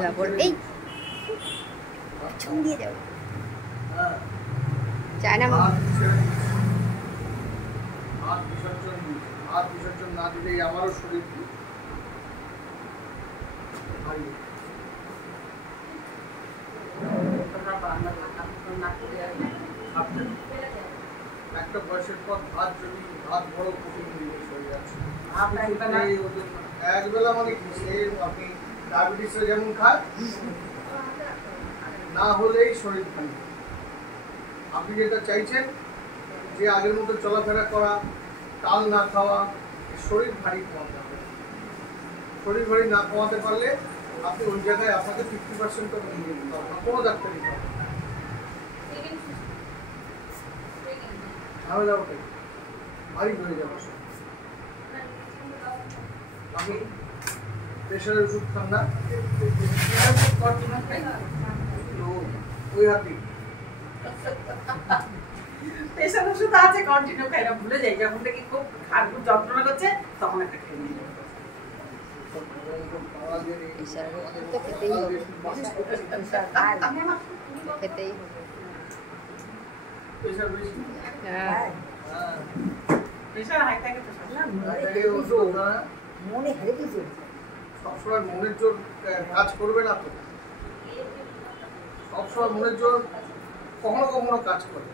তারপর এই ছুঁ দিয়ে যাও চায় না হাত বিসর্জন না দিলেই আমারও শরীর একটা বয়সের পর ভাত বড় কঠিন জিনিস হয়ে যাচ্ছে। একবেলা মানে কি, সে আপনি ডায়াবেটিসে যেমন খায় না হলেই শরীর ভারী। আপনি যেটা চাইছেন যে আগের মতো চলাফেরা করা, তাল না খাওয়া, শরীর ভারী কমাতে হবে। শরীর ভারী না কমাতে পারলে আপনি ওই জায়গায় আপনাকে 50% নিয়ে যেতে হবে, কোনো ডাক্তারই পাবে ঝামেলা ওঠে, ভারী হয়ে যাবে। আমি প্রেশারের ওষুধ খান না, ওই হাতি প্রেশার ওষুধ আছে কন্টিনিউ খাই না, ভুলে যাই যখন থেকে খুব খারাপ যন্ত্রণা করছে তখন একটা খেয়ে নিই। তো খেতেই হবে, খেতেই হবে। প্রেশার বেশি, প্রেশার হাই থাকে তো মনে হেরে চলছে, সবসময় মনের জোর কাজ করবে না তো, সবসময় মনের জোর কখনো কখনো কাজ করে।